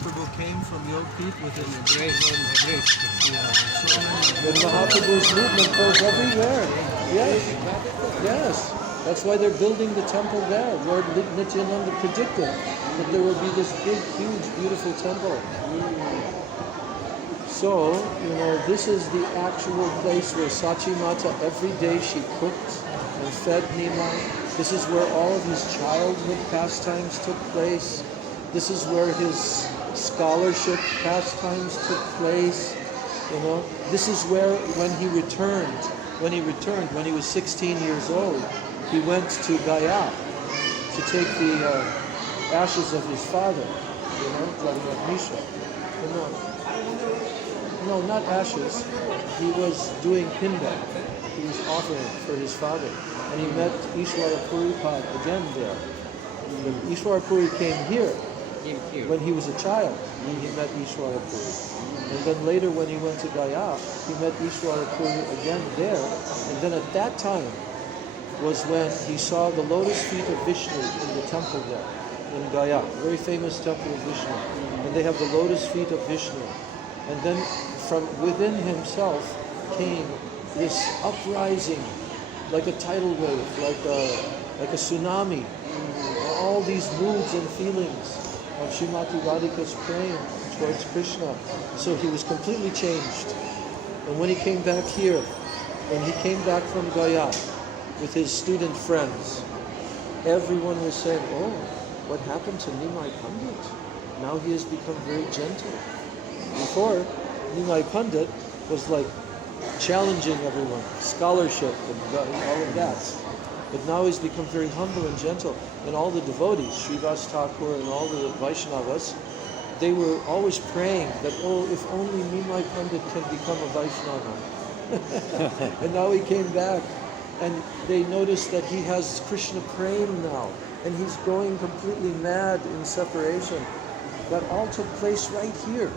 Mahaprabhu came from Yogpit with an embrace. The Mahaprabhu's movement goes everywhere. Yes, yes. That's why they're building the temple there. Lord Nityananda predicted that there will be this big, huge, beautiful temple. So, this is the actual place where Sachi Mata, every day she cooked and fed Nimai. This is where all of his childhood pastimes took place. This is where his scholarship pastimes took place. This is where, when he was 16 years old, he went to Gaya to take the ashes of his father, Misha. No, not ashes. He was doing pinda. He was offering for his father. And he met Ishwara Puripad again there. But Ishwara Puri came here when he was a child. He met Ishwara Puri. And then later when he went to Gaya, he met Ishwara Puri again there. And then at that time was when he saw the lotus feet of Vishnu in the temple there, in Gaya. Very famous temple of Vishnu. And they have the lotus feet of Vishnu. And then from within himself came this uprising, like a tidal wave, like a tsunami. All these moods and feelings of Srimati Radhika's praying towards Krishna. So he was completely changed. And when he came back here, when he came back from Gaya with his student friends, everyone was saying, oh, what happened to Nimai Pandit? Now he has become very gentle. Before, Nimai Pandit was like challenging everyone, scholarship and all of that. But now he's become very humble and gentle. And all the devotees, Srivas Thakur and all the Vaishnavas, they were always praying that, oh, if only Nimai Pandit can become a Vaishnava. And now he came back, and they noticed that he has Krishna praying now, and he's going completely mad in separation. That all took place right here,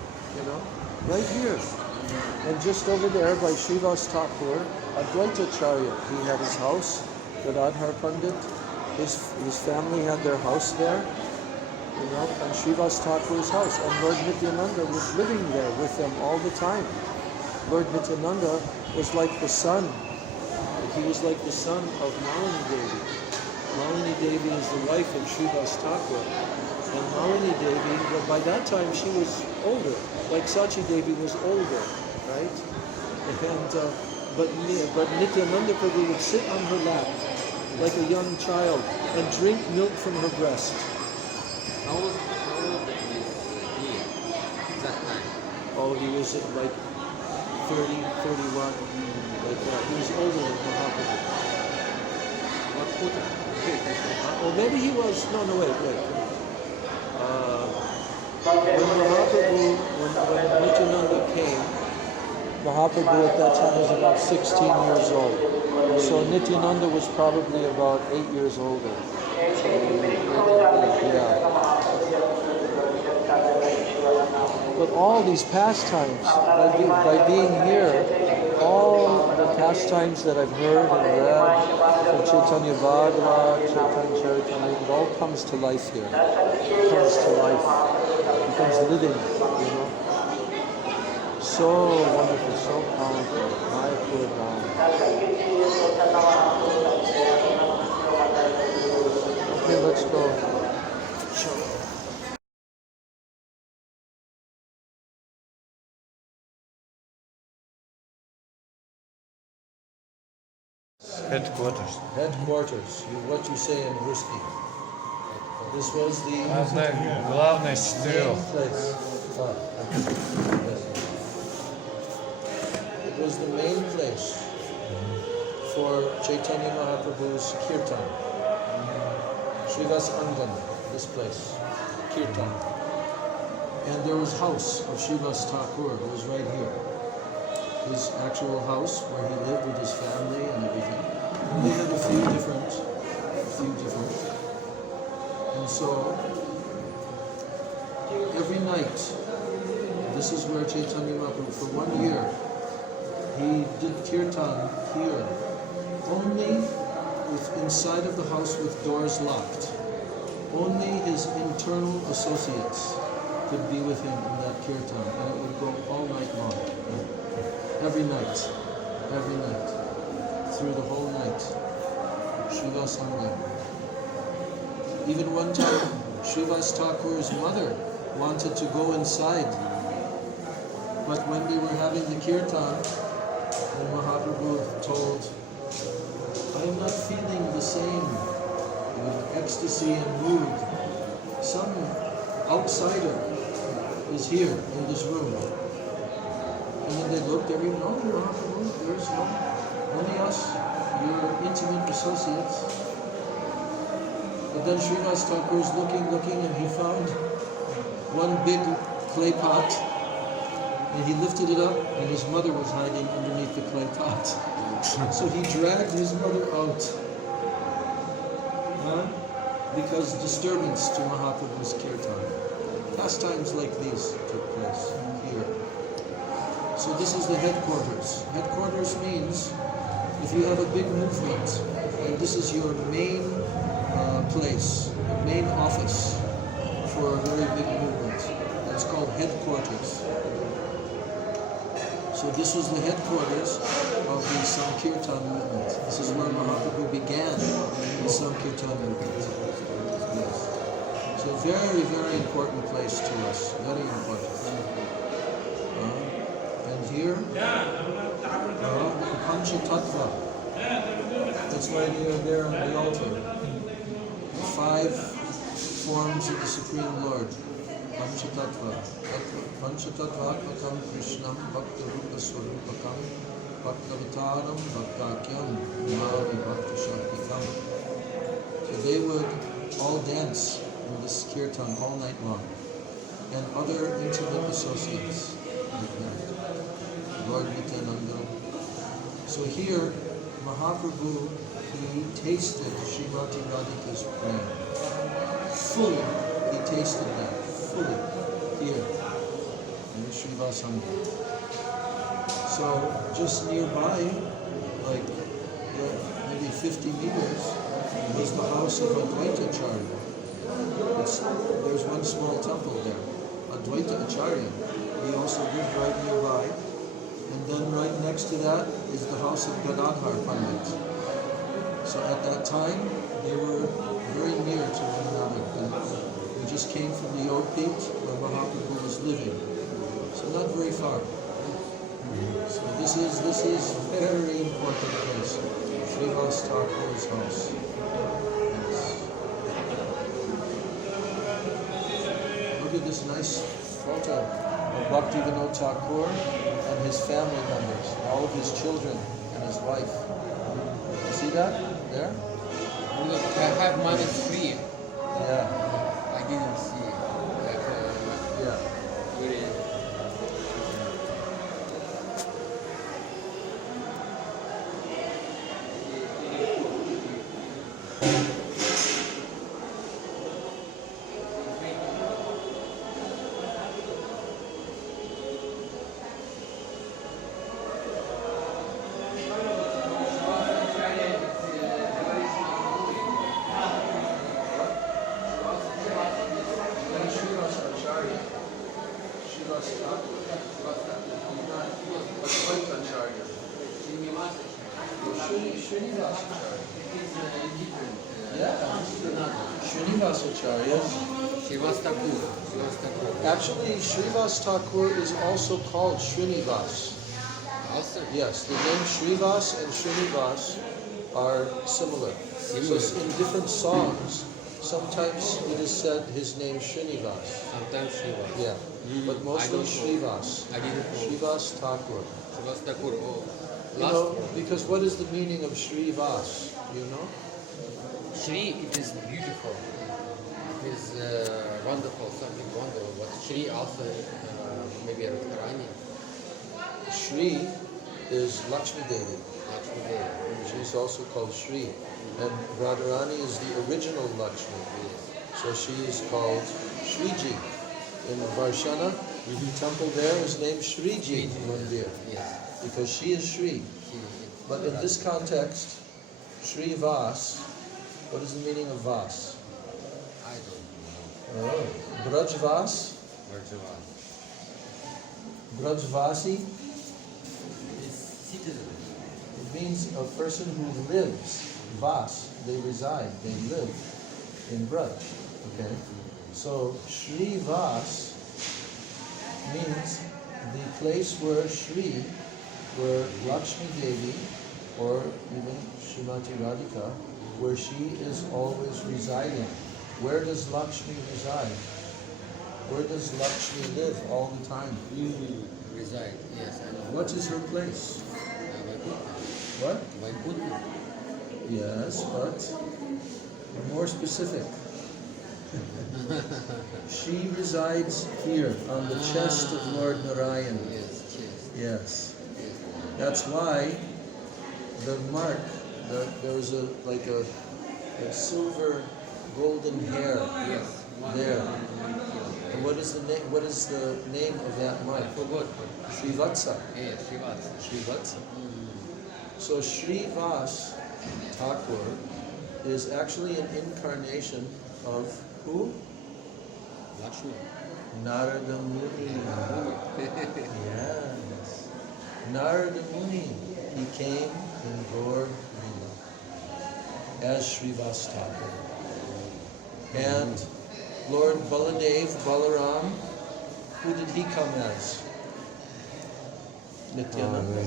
right here. And just over there by Srivas Thakur, Advaitacharya, he had his house. Gadadhar Pandit, his family had their house there, and Srivas Thakur's house. And Lord Nityananda was living there with them all the time. Lord Nityananda was like the son. He was like the son of Malini Devi. Malini Devi is the wife of Srivas Thakur. And Malini Devi, by that time she was older, like Sachi Devi was older, right? And but Nityananda Prabhu would sit on her lap like a young child and drink milk from her breast. How old is he that time? Oh, he was like 30, 31, like that. He was older than Mahaprabhu. What quarter? Or maybe he was, wait. When Nityananda came, Mahaprabhu at that time was about 16 years old. So Nityananda was probably about 8 years older. Yeah. But all these pastimes, by being here, all the pastimes that I've heard and read from Chaitanya Bhagavad, Chaitanya Charitamrita, it all comes to life here. It comes to life. It becomes living, So wonderful, so powerful. Mayapur Dham. Okay, let's go. Headquarters. What you say in Ruski. This was the Главный стрел. place. It was the main place for Chaitanya Mahaprabhu's kirtan. Srivas Angan, this place, kirtan. And there was house of Srivas Thakur, who was right here. His actual house where he lived with his family and everything. And they had a few different. And so, every night, this is where Chaitanya Mahaprabhu, for 1 year, he did kirtan here, only inside of the house with doors locked. Only his internal associates could be with him in that kirtan, and it would go all night long. Every night, through the whole night. Srivas Sangha. Even one time, Srivas Thakur's mother wanted to go inside, but when they were having the kirtan, and Mahaprabhu told, I am not feeling the same ecstasy and mood. Some outsider is here in this room. And when they looked, everyone, oh, Mahaprabhu, there's only us, your intimate associates. But then Srivas Thakur is looking, and he found one big clay pot, and he lifted it up, and his mother was hiding underneath the clay pot. So he dragged his mother out. Because disturbance to Mahaprabhu's kirtan. Pastimes like these took place here. So this is the headquarters. Headquarters means if you have a big movement, and this is your main place, main office for a very big movement. That's called headquarters. So this was the headquarters of the Sankirtan movement. This is where Mahaprabhu began the Sankirtan movement. Yes. So very, very important place to us. Very important. And here, Pancha Tattva. That's why they are there on the altar. 5 forms of the Supreme Lord. Panchatattva. Panchatattva-atmakam Krishnam Bhakta-rupa Swarupakam Bhakta-vitaram Bhaktakyam Mavi Bhakta-shaktikam. So they would all dance in this kirtan all night long. And other intimate associates like that. Lord Nityananda. So here, Mahaprabhu, he tasted Srimati Radhika's prem. Fully, he tasted that. Fully, here, in Srivas Sangha. So, just nearby, like maybe 50 meters, was the house of Advaita Acharya. There's one small temple there. Advaita Acharya. He also lived right nearby. And then right next to that is the house of Gadadhar Pandit. So at that time, they were very near to one another. We just came from the Yogpit where Mahaprabhu was living. So not very far. So this is very important place. Srivas Thakur's house. Yes. Look at this nice photo of Bhaktivinoda Thakur and his family members, all of his children and his wife. You see that? There? I have money free. Yeah. I didn't see that. Yeah. Very. Actually, Srivas Thakur is also called Srinivas. Also? Yes, the name Srivas and Srinivas are similar. So in different songs, sometimes it is said his name Srinivas. Sometimes Srivas. Yeah, but mostly Srivas. I didn't know. Srivas Thakur. Srivas Thakur. Oh. You know, because what is the meaning of Srivas? Do you know? Shri, it is beautiful. It is wonderful, something wonderful. But Shri also maybe Radharani. Shri is Lakshmi Devi. Lakshmi Devi. She's also called Shri. And Radharani is the original Lakshmi. So she is called Shriji. In Varshana, the temple there is named Shriji Mandir. Yes. Because she is Shri. But in this context, Shri Vas, what is the meaning of Vas? I don't know. Braj Vas Brajvasi, Is citizen. it means a person who lives. Vas, they reside, they live in Braj. Okay? So Shri Vas means the place where Shri, where Lakshmi Devi, or even Srimati Radhika, where she is always residing. Where does Lakshmi reside? Where does Lakshmi live all the time? Reside. Yes, I know. What is her place? What? Vaikuntha. Yes, but more specific. She resides here on the chest of Lord Narayan. Yes, yes. Yes. That's why the mark, there was a silver golden hair Yes. there. And what is the name? What is the name of that mark? I forgot. Srivatsa. Yes, Srivas. Srivatsa. So Srivas Thakur is actually an incarnation of who? Lakshmi. Narada Muni. Yes. Narada Muni. He came in Gaur Lila as Srivas Thakur. And Lord Baladev, Balaram, who did he come as? Nityananda.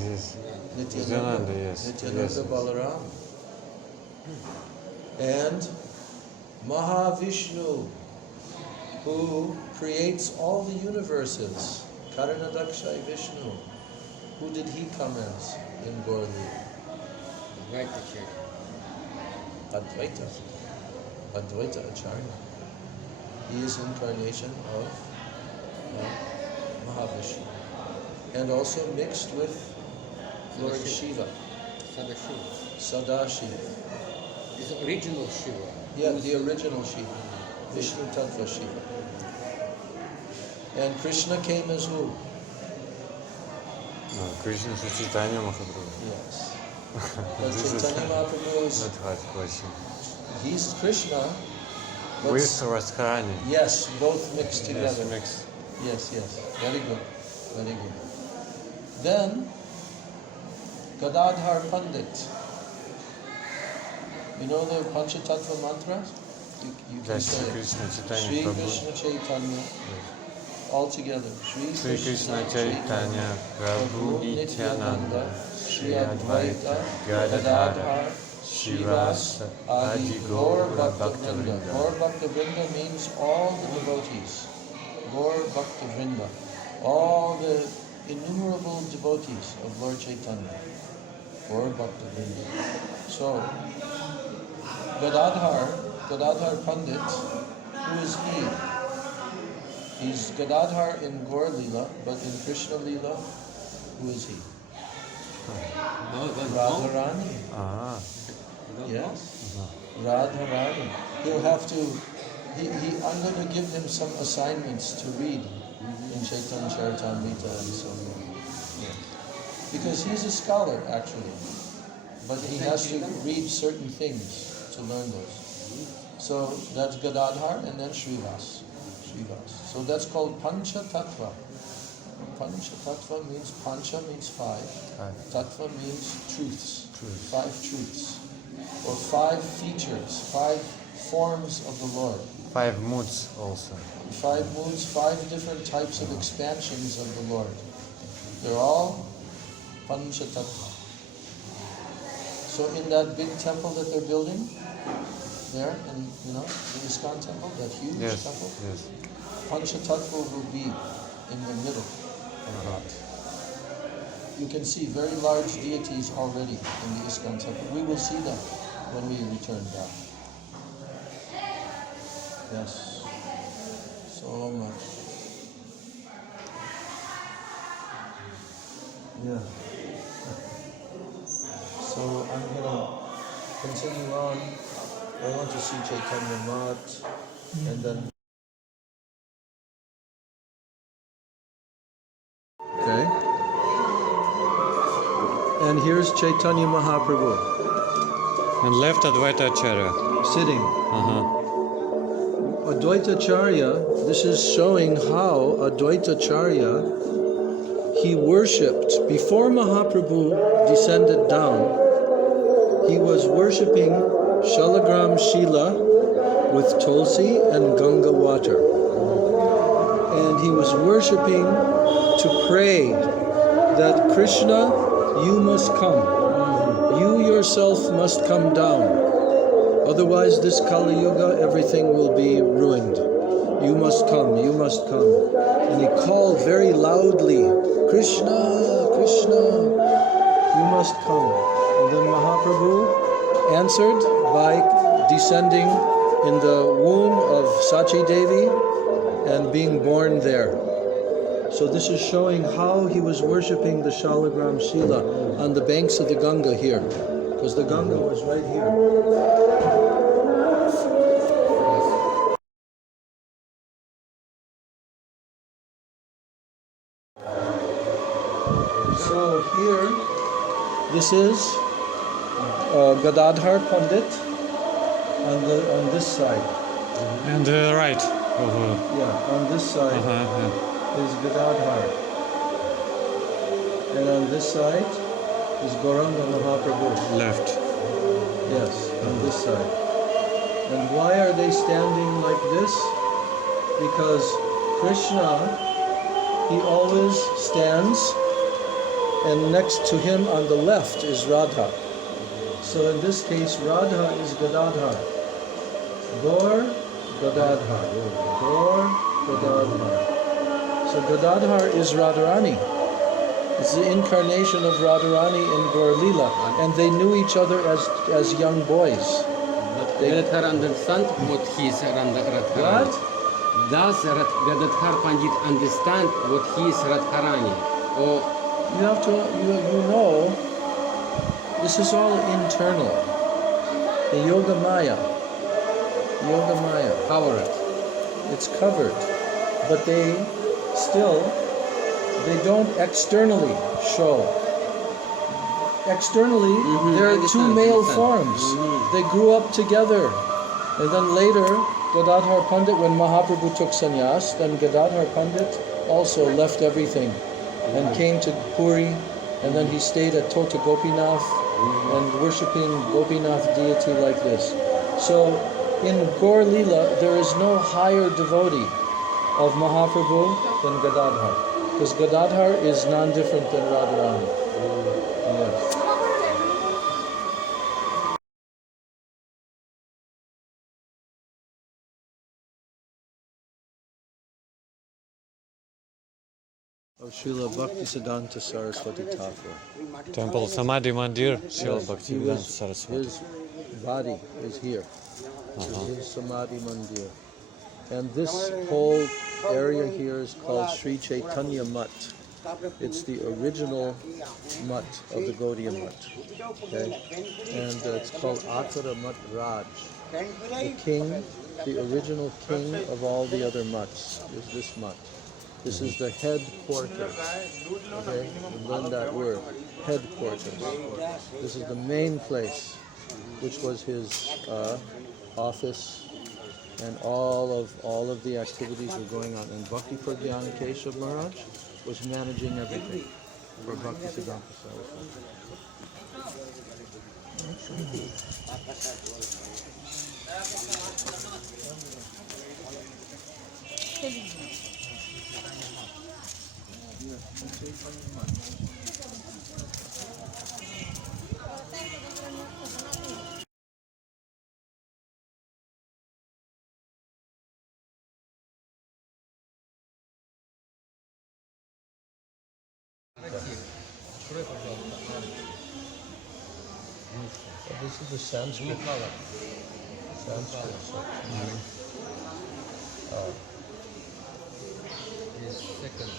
Nityananda, yes. Nityananda Yes, yes. Balaram. And Mahavishnu, who creates all the universes. Karanadakshay Vishnu. Who did he come as in Gaurli? Right to check. Advaita. Advaita Acharya. He is incarnation of Mahavishnu. And also mixed with Lord Shiva. Sadashiva. Sadashiva. This original Shiva. Yeah, the original Shiva. Vishnu Tattva Shiva. And Krishna came as who? Krishna is Chaitanya Mahaprabhu. Yes. This is Chaitanya Mahaprabhu is, not hard question. he's Krishna. but With Radharani. yes, both mixed together. Yes, mixed. Yes, yes. Very good. Very good. Then, Gadadhar Pandit. You know the Panchatattva mantras? You can Yes, say it. Krishna Chaitanya Shri Prabhu. Krishna Chaitanya. All together. Shri Krishna Chaitanya Prabhu Nityananda Shri Advaita Gadadhar Shivas Adi Gaur Bhakta Vrinda. Gaur Bhakta Vrinda means all the devotees. Gaur Bhakta Vrinda. All the innumerable devotees of Lord Chaitanya. Gaur Bhakta Vrinda. So, Gadadhar Pandit, who is he? He's Gadadhar in Gaur Lila, but in Krishna Lila, who is he? Radharani. Ah, Yes. Radharani. He'll have to, I'm going to give him some assignments to read in Chaitanya Charitamrita and so on. Yeah. Because he's a scholar, actually. But he has to read certain things to learn those. So that's Gadadhar and then Srivas. So that's called Pancha Tattva. Pancha Tattva means, Pancha means five. Tattva means truths. Five truths. Or five features, five forms of the Lord. 5 moods also. 5 moods, 5 different types of expansions of the Lord. They're all Pancha Tattva. So in that big temple that they're building, there, in the ISKCON temple, that huge temple, Yes. Pancha Tattva will be in the middle of that. You can see very large deities already in the ISKCON temple. We will see them when we return back. Yes. So much. Yeah. So I'm gonna continue on. I want to see Chaitanya Mat, and then. Okay. And here's Chaitanya Mahaprabhu And left Advaita Acharya. sitting. Advaitacharya, this is showing how Advaitacharya, he worshipped, before Mahaprabhu descended down, he was worshipping Shalagram Shila with Tulsi and Ganga water. And he was worshipping to pray that Krishna, you must come. You yourself must come down. Otherwise this Kali Yuga, everything will be ruined. You must come, you must come. And he called very loudly, Krishna, Krishna, you must come. And then Mahaprabhu answered by descending in the womb of Sachi Devi and being born there. So this is showing how he was worshipping the Shalagram Shila on the banks of the Ganga here, because the Ganga was right here. So here, this is Gadadhar Pandit on this side. And right. Yeah, on this side is Gadadhar. And on this side is Gauranga Mahaprabhu. Left. Yes, on this side. And why are they standing like this? Because Krishna, he always stands, and next to him on the left is Radha. So in this case, Radha is Gadadhar. Gaur, Gadadhar. Gaur, Gadadhar. So Gadadhar is Radharani. It's the incarnation of Radharani in Gaur Leela, and they knew each other as young boys. Gadadhar understand what he is Radharani? What? Does Gadadhar Pandit understand what he is Radharani? Or You have to, you know, this is all internal. The Yoga Maya. covered? It's covered, but they don't externally show. Externally, there are two male forms. They grew up together. And then later, Gadadhar Pandit, when Mahaprabhu took sannyas, then Gadadhar Pandit also left everything and came to Puri, and then he stayed at Tota Gopinath and worshipping Gopinath deity like this. So in Gaur Leela, there is no higher devotee of Mahaprabhu than Gadadhar, because Gadadhar is non-different than Radharani. Yes. Of Srila Bhaktisiddhanta Saraswati Thakur. Temple Samadhi Mandir, Srila Bhaktivedanta Saraswati. His body is here. This is his Samadhi Mandir. And this whole area here is called Sri Chaitanya Mutt. It's the original mutt of the Gaudiya Mutt. Okay? And it's called Atara Mutt Raj. The king, the original king of all the other mutts is this mutt. This is the headquarters. Okay? Learn that word. Headquarters. This is the main place, which was his office, and all of the activities were going on. And Bhakti Pradhyana Keshav Maharaj was managing everything for Bhaktisiddhanta Saraswati. This is the Sanskrit. Sanskrit section. his second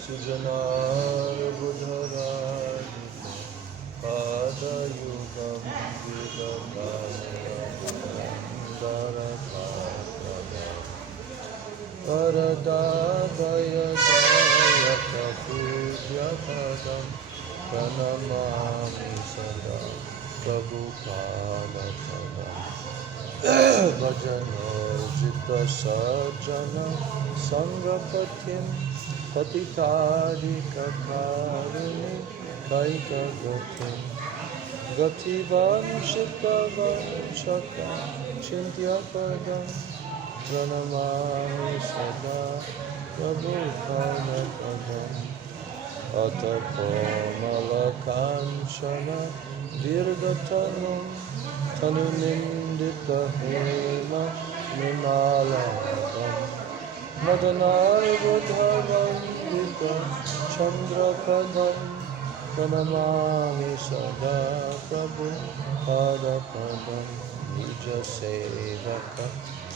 Sujanar Budharaj Padayugam Vidagaya Varada Vayadayata Pujyapadam Pranamami Sada Prabhupada Padam Vajanojita Sajjana Sangapatim Patitarika Karini Kaika Gatim Gativan Shitavan Shaka Chintyapadam Pranamami Sada Prabhupada Padam Atapomala Kanchana Virgatanam Tanunindita Hema Nimaladam Madanarvadhavandita Chandrapadam Pranamami Sada Prabhupada Padam Nija Sevaka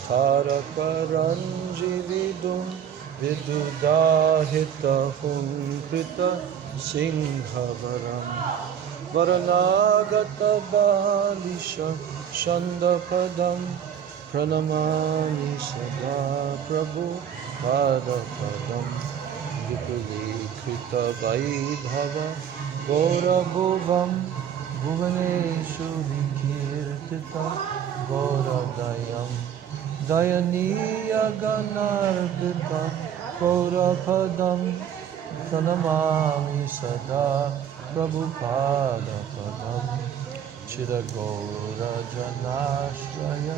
Taraka Ranjividum Vidudahita Hunkrita Singhavaram Varanagata Balisha Shandapadam Pranamami Sada Prabhu Padapadam Vipuli-krita Vaidhava Gaurabhuvam Bhuvaneshu Vikirtita Gauradayam Dayaniya Ganardita Gaurapadam Pranamami Sada Prabhupada Padam Chiragora Janashraya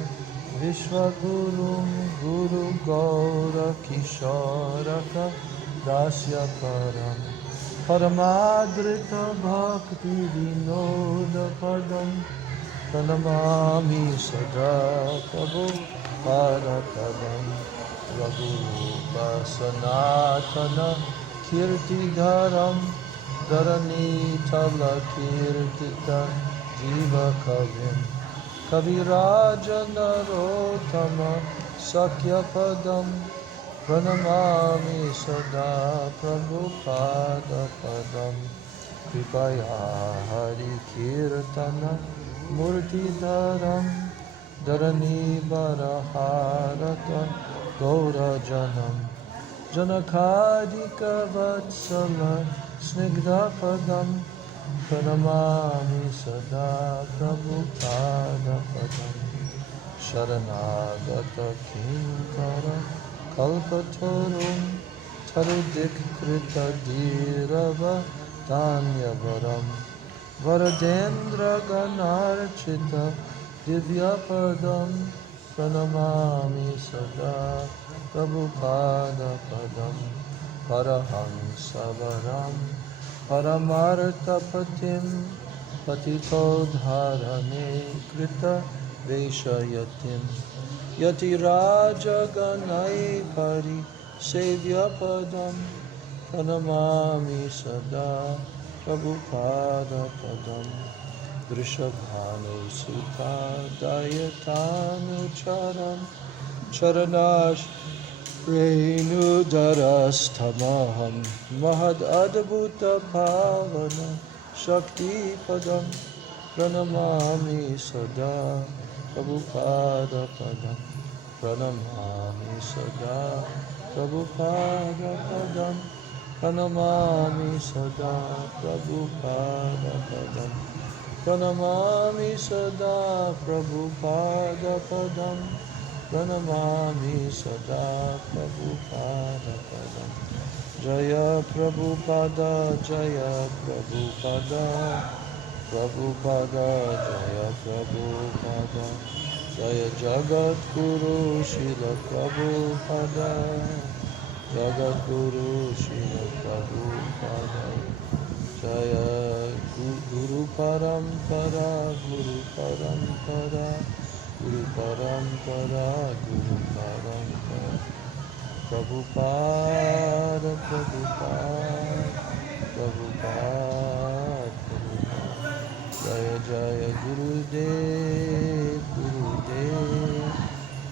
Vishwagurum Guru Gaura Kisharaka Dasya Param Paramadrita Bhakti Vinoda Padam Pranamami Sada Prabhupada Padam Raghurupa Sanatana Kirtidharam Dharani Tala Kirtita Jiva Kavim Kaviraja Narotama Sakyapadam Pranamami Sada Prabhupada Padam Kripaya Hari Kirtana Murtidharam Dharani Baraharata Gaura Janam Janakadika Vatsala Snigdhapadam Pranamami Sada Prabhupada Padam Sharanagata Kinkara Kalpatarum Tarudikrita Dirava Danyavaram Varadendra Ganarchita Divyapadam Pranamami Sada Prabhupada Padam Parahamsavaram Paramartapatim Patitodharane Krita Veshayatim Yati Raja Ganai Pari Sevyapadam Pranamami Sada Prabhupada Padam Drishabhanu Sutta Dayatanu Charam Charanash Renu Darasthamaham Mahad Adbhuta Pavana Shakti Padam Pranamami Sada Prabhupada Padam Pranamami Sada Prabhupada Padam Pranamami Sada Prabhupada Padam Pranamami Sada Prabhupada Padam Pranamami Sada Prabhupada Padam Jaya Prabhupada Jaya Prabhupada Prabhupada Jaya Prabhupada Jaya Jagat Guru Srila Prabhupada Jagat Guru Srila Prabhupada Jaya Guru Parampara Guru Parampara Guru Parampara Guru Parampara Prabhupada Prabhupada Prabhupada Prabhupada Jaya Jaya Gurudev Gurudev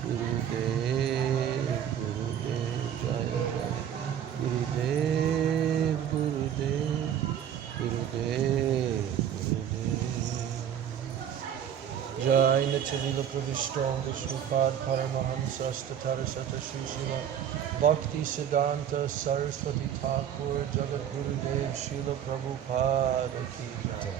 Gurudev Gurudev Jaya Jaya Gurudev Gurudev Gurudev Gurudev Jai Nityalila Pravishtam Vishnupad Paramahamsa Statara Sata Shri Srila Bhakti Siddhanta Saraswati Thakur Jagat Gurudev Srila Prabhupada Ki Jai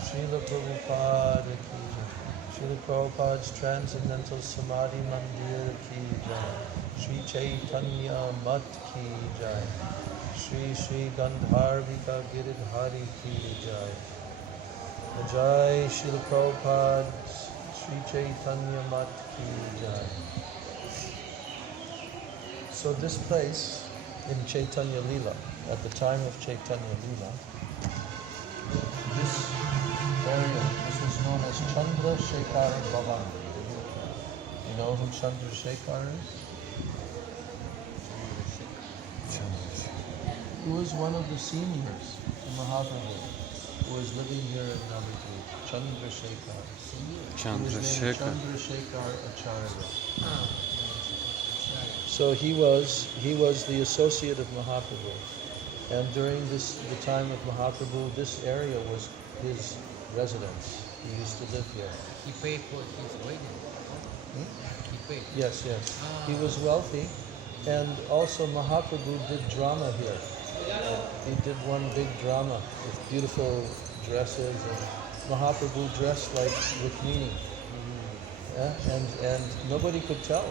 Srila Prabhupada Ki Jai Srila Prabhupada's Transcendental Samadhi Mandir Ki Jai Sri Chaitanya Mat Ki Jai Sri Sri Gandharvika Giridhari Ki Jai Jai Srila Prabhupada Sri Chaitanya Mat Ki Jai. So this place in Chaitanya Lila, at the time of Chaitanya Lila, this area, this was known as Chandra Shekhar Bhavan. You know who Chandra Shekhar is? He was one of the seniors in Mahaprabhu who was living here in Navadvip, Chandra Shekhar. Chandrasekhar. Chandra Shekhar Acharya. So he was the associate of Mahaprabhu. And during the time of Mahaprabhu, this area was his residence. He used to live here. He paid for his wedding. He paid. Yes. He was wealthy. And also Mahaprabhu did drama here. He did one big drama with beautiful dresses, and Mahaprabhu dressed like Rukmini. Yeah? And nobody could tell.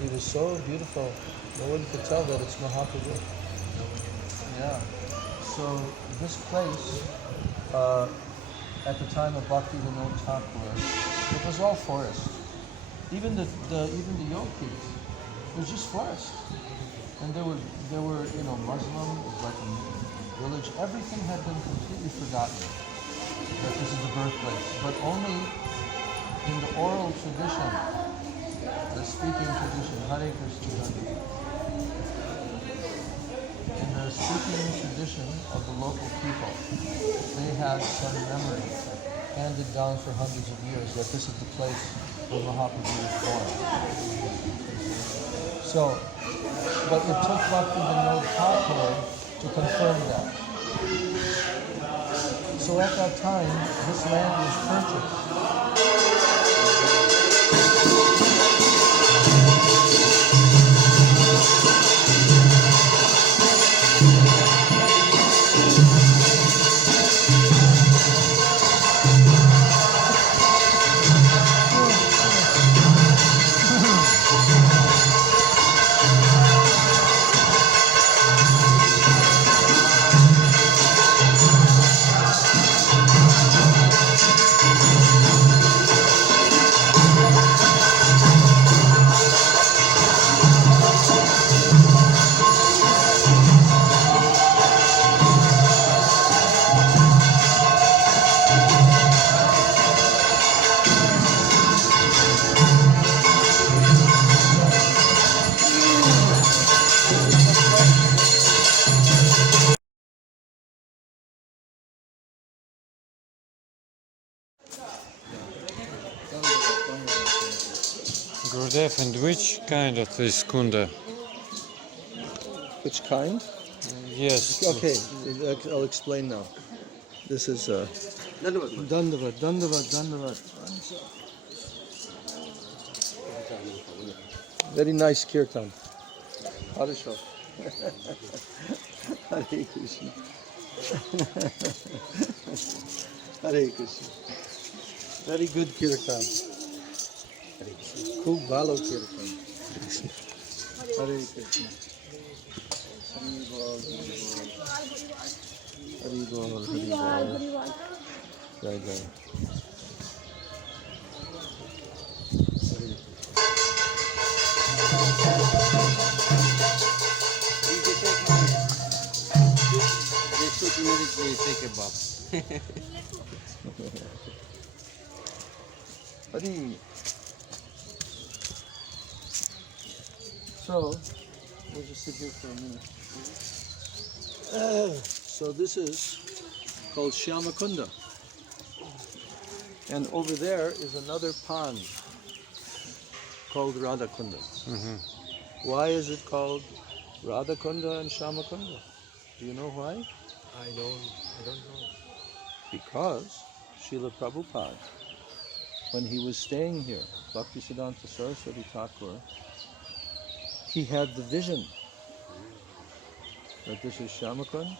He was so beautiful, nobody could tell that it's Mahaprabhu. Yeah. So this place, at the time of Bhakti Vinod Thakur, it was all forest. Even the yogis, it was just forest. And there were Muslim, it was like a village. Everything had been completely forgotten. That this is the birthplace. But only in the oral tradition, the speaking tradition, Hare Krishna, in the speaking tradition of the local people, they had some memory handed down for hundreds of years that this is the place where Mahaprabhu was born. So, but it took Bhakti Vinod Thakur to confirm that. So at that time, this land was purchased. Gurudev, and which kind of is kunda? Which kind? Yes. Okay, I'll explain now. This is Dandavat. Very nice kirtan. Harisha. Hare Krishna. Hare Krishna. Very good kirtan. Khub bhalo kirtan. Hare Krishna. Hari Bol. Jai Jai. They should immediately take a bath. Hari. So, we'll just sit here for a minute. So this is called Shyamakunda. And over there is another pond called Radhakunda. Why is it called Radhakunda and Shyamakunda? Do you know why? I don't know. Because Srila Prabhupada when he was staying here, Bhaktisiddhanta Saraswati Thakur, he had the vision that this is Shyamakund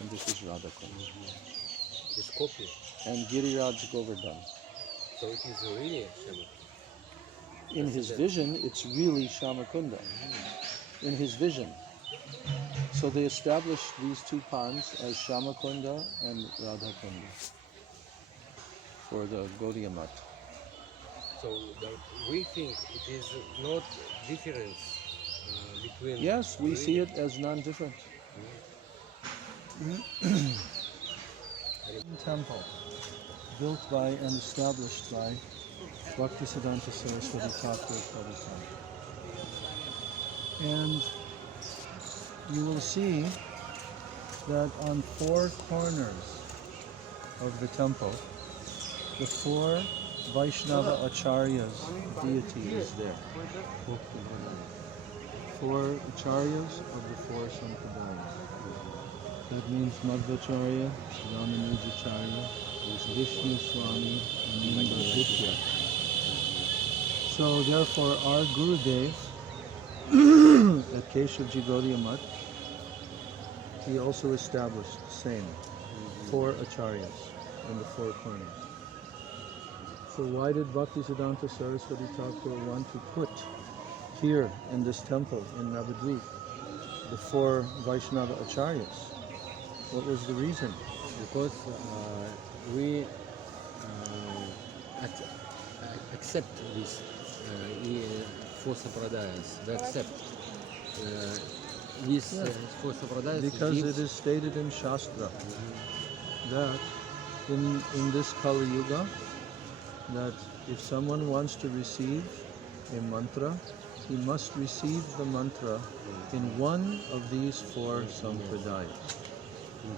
and this is Radhakund. It's copy. And Giriraj Govardhan. So it is really Shyamakund. In his vision, it's really Shyamakunda. In his vision. So they established these two ponds as Shyamakunda and Radhakunda for the Gaudiya Math. So we think it is not difference between... Yes, we see it as non-different. Temple built by and established by Bhaktisiddhanta Saraswati Thakur Prabhupada. And you will see that on four corners of the temple, the four Vaishnava Acharyas deity is there. Four Acharyas of the four Sampradayas. That means Madhvacharya, Ramanujacharya, Vishnu Swami, and Nadvipya. So therefore our Gurudev at Keshavji Gaudiya Math, he also established the same four acharyas in the four corners. So why did Bhaktisiddhanta Saraswati Thakur want to put here in this temple in Navadvip the four Vaishnava acharyas? What was the reason? Because we accept these four sampradayas. We accept these four sampradayas. Because it is stated in Shastra that in this Kali Yuga, that if someone wants to receive a mantra, he must receive the mantra in one of these four sampradayas.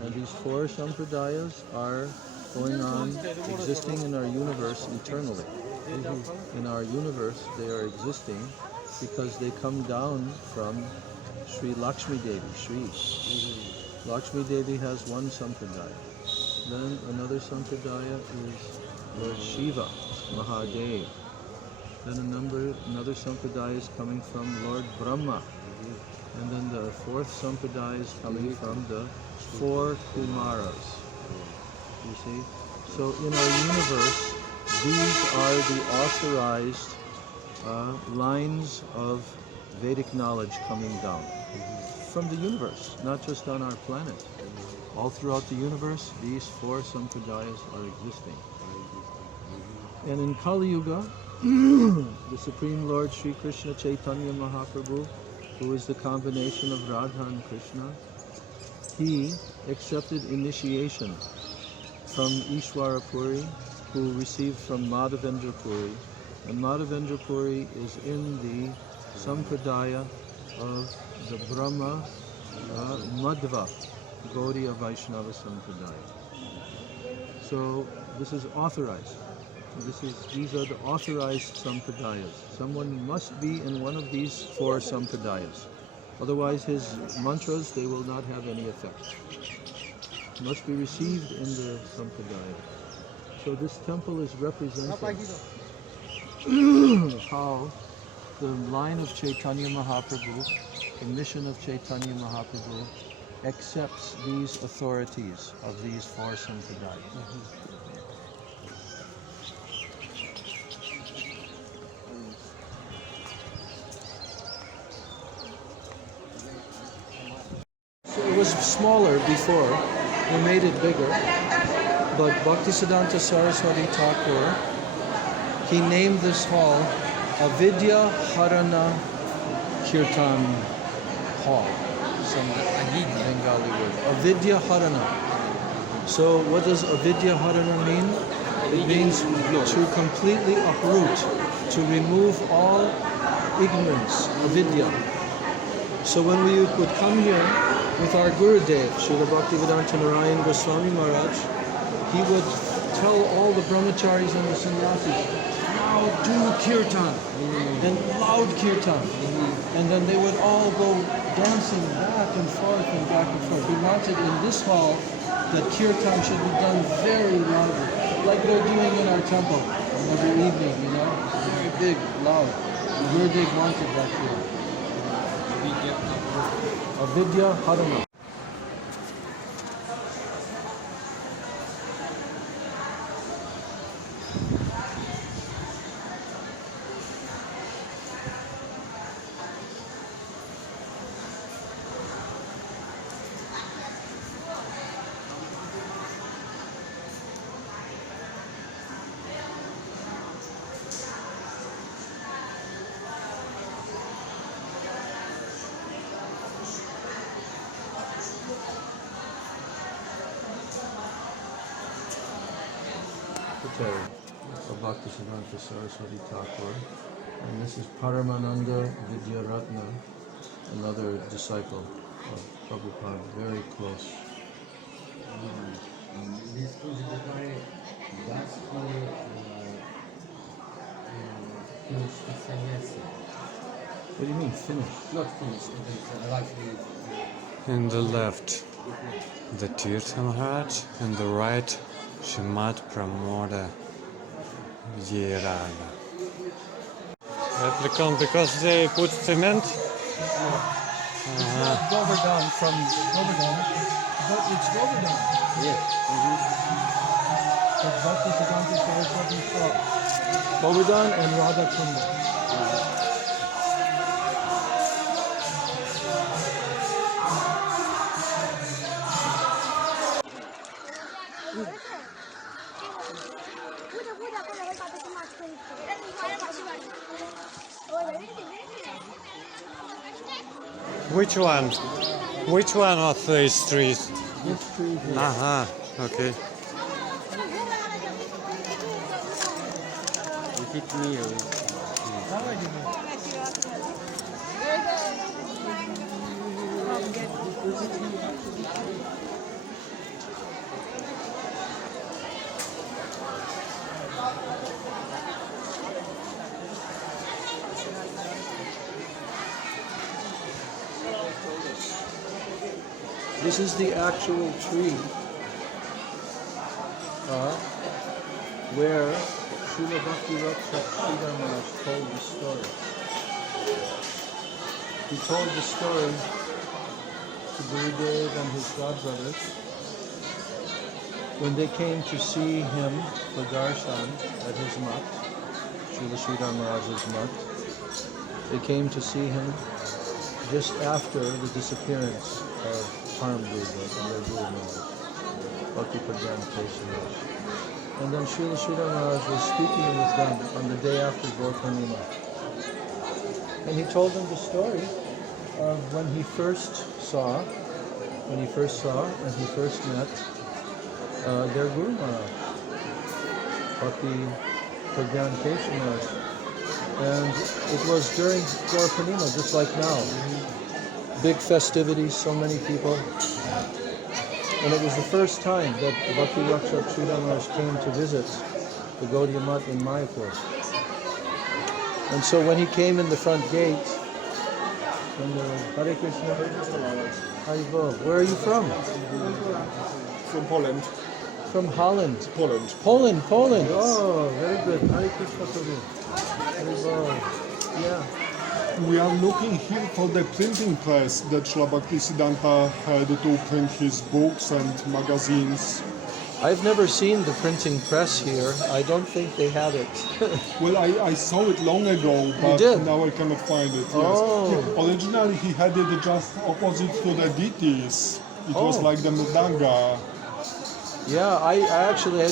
And these four sampradayas are going on, existing in our universe eternally. In our universe, they are existing because they come down from Sri Lakshmi Devi, Sri. Lakshmi Devi has one sampradaya. Then another sampradaya is Lord Shiva, Mahadev. Then another sampradaya is coming from Lord Brahma. And then the fourth sampradaya is coming from the four Kumaras. You see? So in our universe, these are the authorized lines of Vedic knowledge coming down from the universe, not just on our planet. All throughout the universe, these four sampradayas are existing. And in Kali Yuga, the Supreme Lord Sri Krishna Chaitanya Mahaprabhu, who is the combination of Radha and Krishna, he accepted initiation from Ishwara Puri, who received from Madhavendra Puri. And Madhavendra Puri is in the Sampradaya of the Brahma Madhva Gaudiya Vaishnava Sampradaya. So this is authorized. These are the authorized sampradayas. Someone must be in one of these four sampradayas. Otherwise his mantras, they will not have any effect. Must be received in the sampradaya. So this temple is representing how the line of Chaitanya Mahaprabhu, the mission of Chaitanya Mahaprabhu, accepts these authorities of these four sampradayas. It was smaller before, we made it bigger, but Bhaktisiddhanta Saraswati Thakur, he named this hall Avidya Harana Kirtan Hall, some Bengali word, Avidya Harana. So what does Avidya Harana mean? It means to completely uproot, to remove all ignorance, avidya. So when we would come here with our Gurudev, Srila Bhaktivedanta Narayan Goswami Maharaj, he would tell all the brahmacharis and the sannyasis, now do kirtan, and loud kirtan. And then they would all go dancing back and forth and back and forth. We wanted in this hall that kirtan should be done very loudly. like they're doing in our temple every evening, you know? Very big, loud. Gurudev wanted that here. Avidya Harana. Bhaktisiddhanta Saraswati Thakur, and this is Paramananda Vidyaratna, another disciple of Prabhupada, very close. What do you mean, finished? Not finished, it is likely. In the left, the Tirtha Maharaj, and the right, Shrimad Pramoda Yerana. Replicant because they put cement? Govardhan from Govardhan, but it's Govardhan. Yes. But Bhaktisiddhanta Saraswati saw Govardhan and Radha Kunda. Which one? Which one of these trees? This tree here. Aha, okay. Is it me or This is the actual tree where Srila Bhakti Sridhar Maharaj told the story. He told the story to Gurudev and his godbrothers when they came to see him for darshan at his mat, Srila Sridhar Maharaj's mat. They came to see him just after the disappearance of Parm Gurudev and their Guru Maharaj, Bhakti Padmanabha. And then Srila Sridhar Maharaj was speaking with them on the day after Gaur Purnima. And he told them the story of when he first saw and he first met their Guru Maharaj, Bhakti Padmanabha Maharaj. And it was during Gaur Purnima, just like now. Big festivities, so many people. And it was the first time that Bhakti Rakshak Sridhar Maharaj came to visit the Gaudiya Math in Mayapur. And so when he came in the front gate, Hare Krishna, Haribol, where are you from? From Poland. From Holland. Poland. Poland. Oh, very good. Hare Krishna Prabhu. Haribol. Yeah. We are looking here for the printing press that Srila Bhaktisiddhanta had to print his books and magazines. I've never seen the printing press here. I don't think they had it. Well, I saw it long ago, but now I cannot find it. Yes. Oh. Originally, he had it just opposite to the deities. It was like the Mridanga. Yeah, I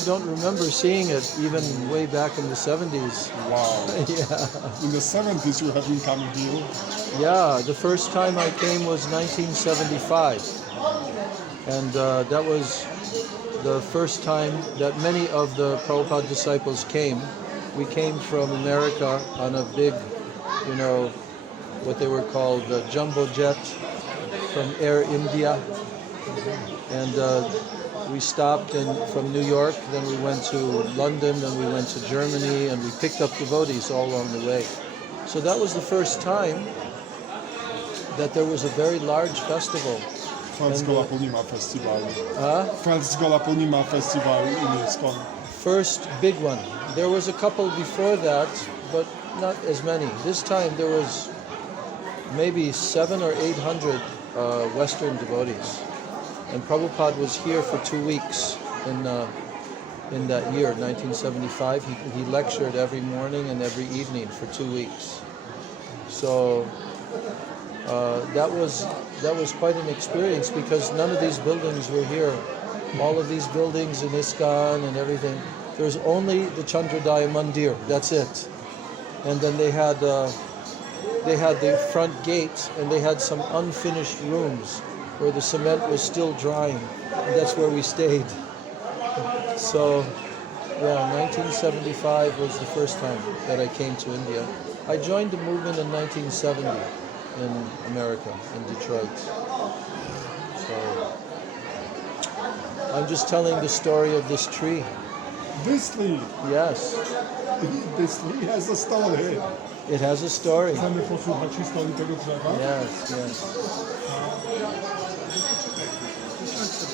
don't remember seeing it even way back in the 70s. Wow. Yeah. In the 70s, you haven't come here. Yeah, the first time I came was 1975. And that was the first time that many of the Prabhupada disciples came. We came from America on a big, what they were called the jumbo jet from Air India. And we stopped from New York, then we went to London, then we went to Germany, and we picked up devotees all along the way. So that was the first time that there was a very large festival. First Gola Purnima Festival. Huh? First Gola Purnima Festival in ISKCON. first big one. There was a couple before that, but not as many. This time there was maybe 700 or 800 Western devotees. And Prabhupada was here for 2 weeks in that year, 1975. He lectured every morning and every evening for 2 weeks. So that was quite an experience, because none of these buildings were here. All of these buildings in ISKCON and everything, there's only the Chandrodaya Mandir. That's it. And then they had the front gate, and they had some unfinished rooms where the cement was still drying, and that's where we stayed. So, yeah, 1975 was the first time that I came to India. I joined the movement in 1970 in America, in Detroit. So, I'm just telling the story of this tree. This tree, Yes, this tree has a story. it has a story. Chcemy posłuchać historii tego drzewa? Yes, yes.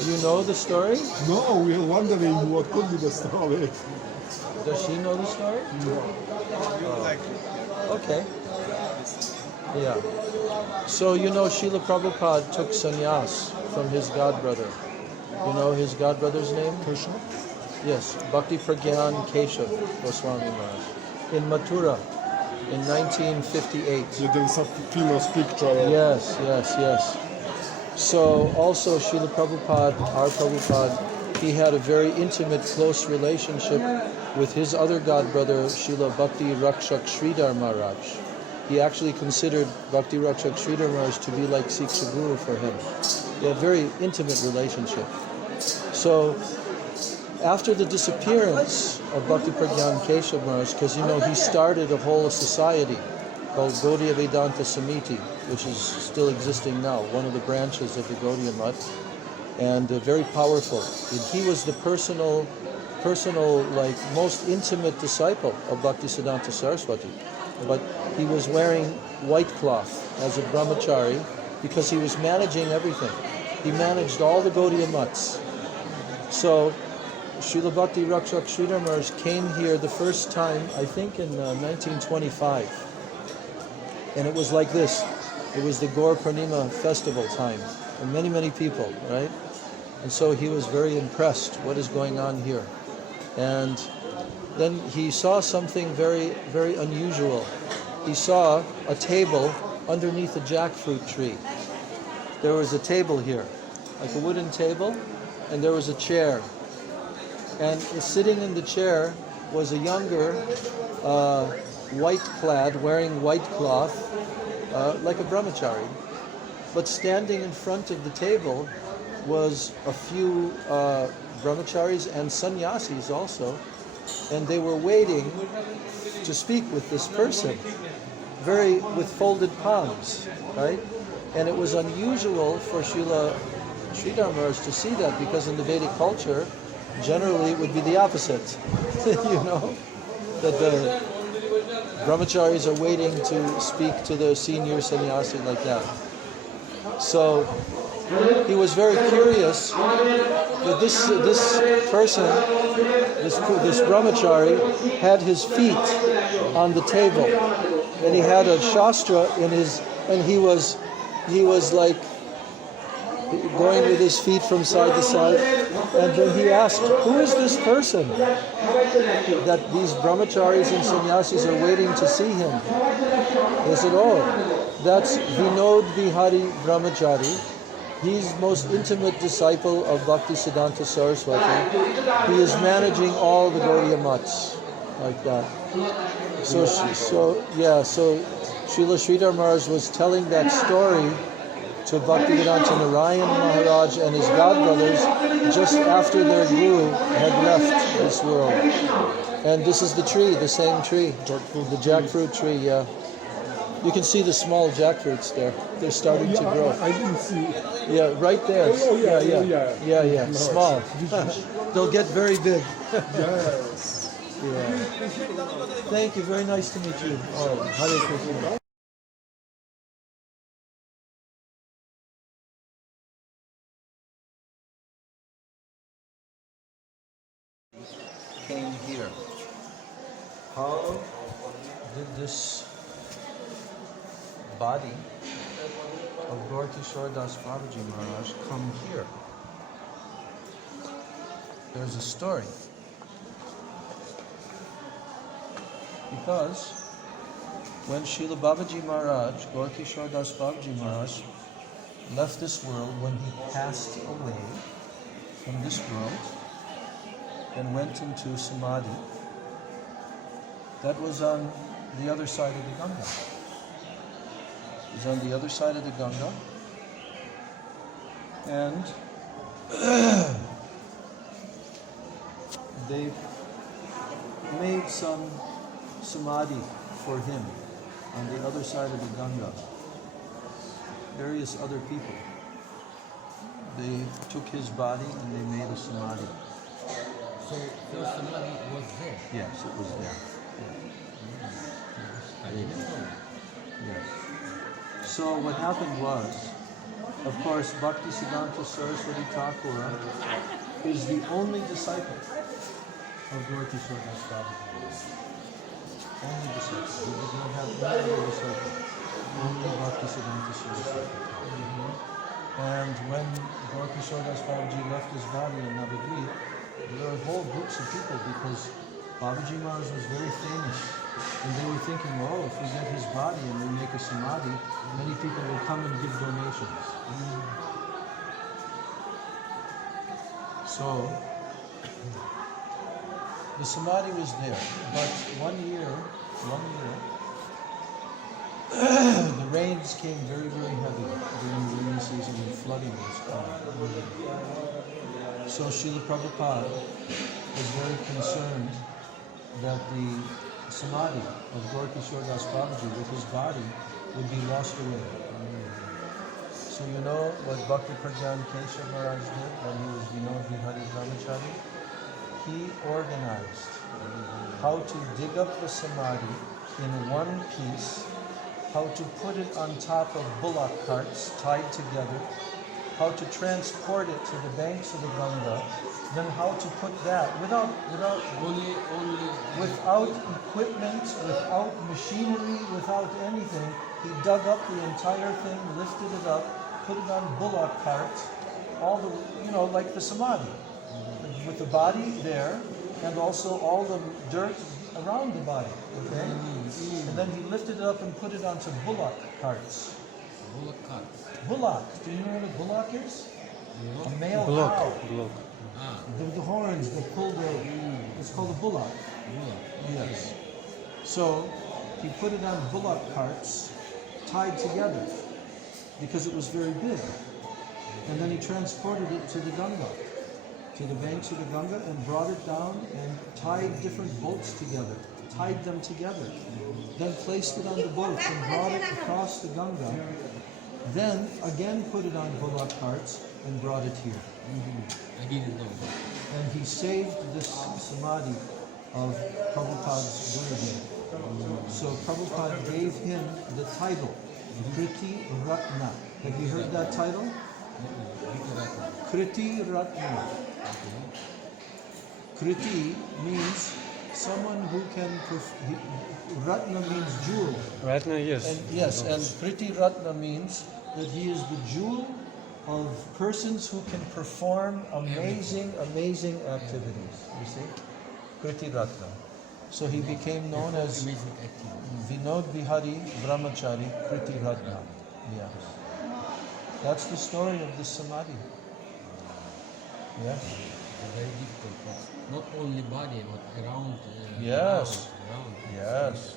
You know the story? No, we are wondering what could be the story. Does she know the story? Okay. Yeah. So you know Srila Prabhupada took sannyas from his godbrother. You know his godbrother's name? Krishna? Yes, Bhakti Pragyan Keshav Goswami Maharaj in Mathura in 1958. Yeah, there is a famous picture of Yes, yes, yes. So also Srila Prabhupada, our Prabhupada, he had a very intimate, close relationship with his other godbrother, Srila Bhakti Rakshak Sridhar Maharaj. He actually considered Bhakti Rakshak Sridhar Maharaj to be like Siksha Guru for him. They had a very intimate relationship. So after the disappearance of Bhakti Pragyan Keshav Maharaj, because you know he started a whole society called Gaudiya Vedanta Samiti, which is still existing now, one of the branches of the Gaudiya Mutt, and very powerful. And he was the personal, like most intimate disciple of Bhaktisiddhanta Saraswati. But he was wearing white cloth as a brahmachari because he was managing everything. He managed all the Gaudiya Mutts. So Srila Bhakti Rakshak Sridhar Maharaj came here the first time, I think in 1925. And it was like this. It was the Gaur Purnima festival time. And many, many people, right? And so he was very impressed. What is going on here? And then he saw something very, very unusual. He saw a table underneath a jackfruit tree. There was a table here, like a wooden table, and there was a chair. And sitting in the chair was a younger, white-clad, wearing white cloth, like a brahmachari. But standing in front of the table was a few brahmacharis and sannyasis also, and they were waiting to speak with this person, with folded palms, right? And it was unusual for Srila Sridhar Maharaj to see that, because in the Vedic culture, generally it would be the opposite, you know, that the brahmacharis are waiting to speak to the senior sannyasi like that. So he was very curious that this person, this brahmachari, had his feet on the table, and he had a shastra in his, and he was like going with his feet from side to side, and then he asked, "Who is this person that these brahmacharis and sannyasis are waiting to see him?" They said, "Oh, that's Vinod Vihari Brahmachari. He's most intimate disciple of Bhaktisiddhanta Saraswati. He is managing all the Gaudiya Mutts," like that. So Srila Sridhar Maharaj was telling that story to Bhaktivedanta Narayan Maharaj and his godbrothers just after their guru had left this world. And this is the tree, the same tree, the jackfruit tree, yeah. You can see the small jackfruits there. They're starting to grow. I didn't see. Yeah, right there. Oh, yeah. Yeah. Small. They'll get very big. Yes. Yeah. Thank you. Very nice to meet you. Oh, Hare Krishna. Came how did this body of Gaur Kishore Das Babaji Maharaj come here? There's a story. Because when Srila Babaji Maharaj, Gaur Kishore Das Babaji Maharaj, left this world, when he passed away from this world and went into Samadhi, that was on the other side of the Ganga. It was on the other side of the Ganga, and they made some Samadhi for him on the other side of the Ganga. Various other people. They took his body and they made a Samadhi. So Samadhi was there. Yes, it was there. I didn't know. Yes. So what happened was, of course, Bhakti Siddhanta Saraswati Thakura is the only disciple of Gaur Kishore Das Babaji. Only disciple. He did not have any other disciple. Only Bhakti Siddhanta Saraswati. And when Gaur Kishore Das Babaji left his body in Navadvip, there were whole groups of people because Babaji Maharaj was very famous. And they were thinking, oh, if we get his body and we make a Samadhi, many people will come and give donations. So, the Samadhi was there, but one year, the rains came very, very heavy during the rainy season and flooding was coming. So Srila Prabhupada was very concerned that the Samadhi of Gaur Kishore Das Babaji with his body would be lost away. So you know what Bhakti Pragyan Keshav Maharaj did when he was Vinod Vihari Brahmachari? He organized how to dig up the Samadhi in one piece, how to put it on top of bullock carts tied together, how to transport it to the banks of the Ganga, then how to put that without equipment, without machinery, without anything. He dug up the entire thing, lifted it up, put it on bullock carts, all the, like the Samadhi, with the body there, and also all the dirt around the body, okay? And then he lifted it up and put it onto bullock carts. Bullock carts. Bullock, do you know what a bullock is? A male Block. cow. Block. The horns that pull it's called a bullock. Yes. So he put it on bullock carts tied together because it was very big. And then he transported it to the Ganga, to the banks of the Ganga, and brought it down and tied different boats together, tied them together, then placed it on the boats and brought it across the Ganga, then again put it on bullock carts and brought it here. I didn't know. And he saved this Samadhi of Prabhupada's Gurudev. So Prabhupada gave him the title, Kriti Ratna. Have you heard that title? Kriti Ratna. Kriti means someone who can, Ratna means jewel. Ratna, yes. And yes, and Kriti Ratna means that he is the jewel of persons who can perform amazing activities. You see? Kriti Ratna. So he became known as Vinod Vihari Brahmachari Kriti Ratna. Yes. That's the story of the Samadhi. Yes. Very difficult. Not only body, but around. Yes. Around. Yes.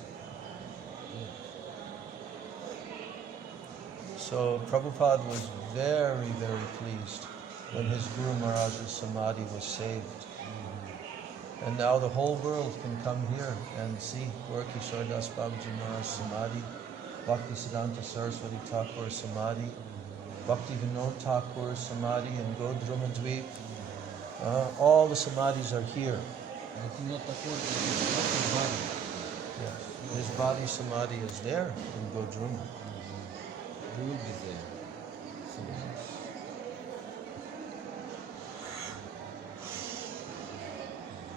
So Prabhupada was very, very pleased when his Guru Maharaj's Samadhi was saved. And now the whole world can come here and see Gaur Kishore Das Babaji Maharaj Samadhi, Bhakti Siddhanta Saraswati Thakur Samadhi, Bhakti Vinod Thakur Samadhi in Godrumadvip. All the Samadhis are here. Yes. His body Samadhi is there in Godruma. He will be there. So,